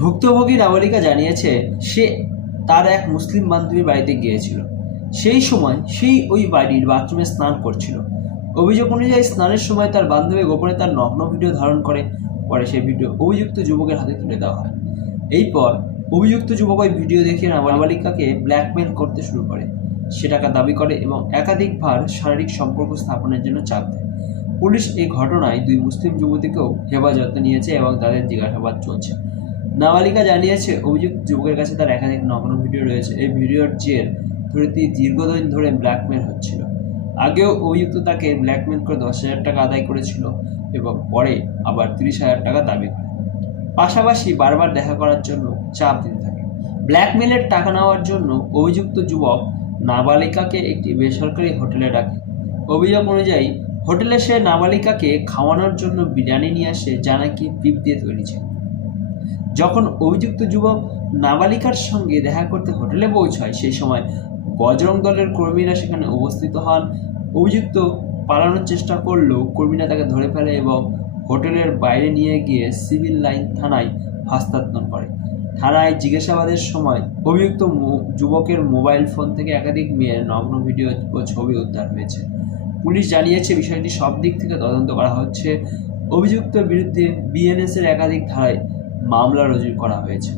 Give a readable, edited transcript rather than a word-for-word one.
ভুক্তভোগী নাবালিকা জানিয়েছে সে তার এক মুসলিম বান্ধবীর বাড়িতে গিয়েছিল। সেই সময় ওই বাড়ির বাথরুমে স্নান করছিল। অভিযোগ অনুযায়ী স্নানের সময় তার বান্ধবী গোপনে তার নগ্ন ভিডিও ধারণ করে। পরে সেই ভিডিও অভিযুক্ত যুবকের হাতে তুলে দেওয়া হয়। এরপর অভিযুক্ত যুবক ওই ভিডিও দেখে নাবালিকাকে ব্ল্যাকমেল করতে শুরু করে। সে টাকা দাবি করে এবং একাধিকবার শারীরিক সম্পর্ক স্থাপনের জন্য চাপ দেয়। পুলিশ এই ঘটনায় দুই মুসলিম যুবতীকেও হেফাজতে নিয়েছে এবং তাদের জিজ্ঞাসাবাদ চলছে। নাবালিকা জানিয়েছে অভিযুক্ত যুবকের কাছে তার একাধিক নগ্ন ভিডিও রয়েছে। এই ভিডিওর জের ধরে তিনি দীর্ঘদিন ধরে ব্ল্যাকমেল হচ্ছিল। আগেও অভিযুক্ত তাকে ব্ল্যাকমেল করে 10,000 টাকা আদায় করেছিল এবং পরে আবার 30,000 টাকা দাবি করে। পাশাপাশি বারবার দেখা করার জন্য চাপ দিতে থাকে। ব্ল্যাকমেলের টাকা নেওয়ার জন্য অভিযুক্ত যুবক নাবালিকাকে একটি বেসরকারি হোটেলে ডাকে। অভিযোগ অনুযায়ী হোটেলে সে নাবালিকাকে খাওয়ানোর জন্য বিরিয়ানি নিয়ে আসে, যা নাকি বিফ দিয়ে তৈরি ছিল। যখন অভিযুক্ত যুবক নাবালিকার সঙ্গে দেখা করতে হোটেলে পৌঁছায়, সেই সময় বজরং দলের কর্মীরা সেখানে উপস্থিত হন। অভিযুক্ত পালানোর চেষ্টা করলেও কর্মীরা তাকে ধরে ফেলে এবং হোটেলের বাইরে নিয়ে গিয়ে সিভিল লাইন থানায় হস্তান্তর করে। থানায় জিজ্ঞাসাবাদের সময় অভিযুক্ত যুবকের মোবাইল ফোন থেকে একাধিক মেয়ের নগ্ন ভিডিও ও ছবি উদ্ধার হয়েছে। পুলিশ জানিয়েছে বিষয়টি সব দিক থেকে তদন্ত করা হচ্ছে। অভিযুক্তের বিরুদ্ধে বিএনএস এর একাধিক ধারায় মামলা রুজু করা হয়েছে।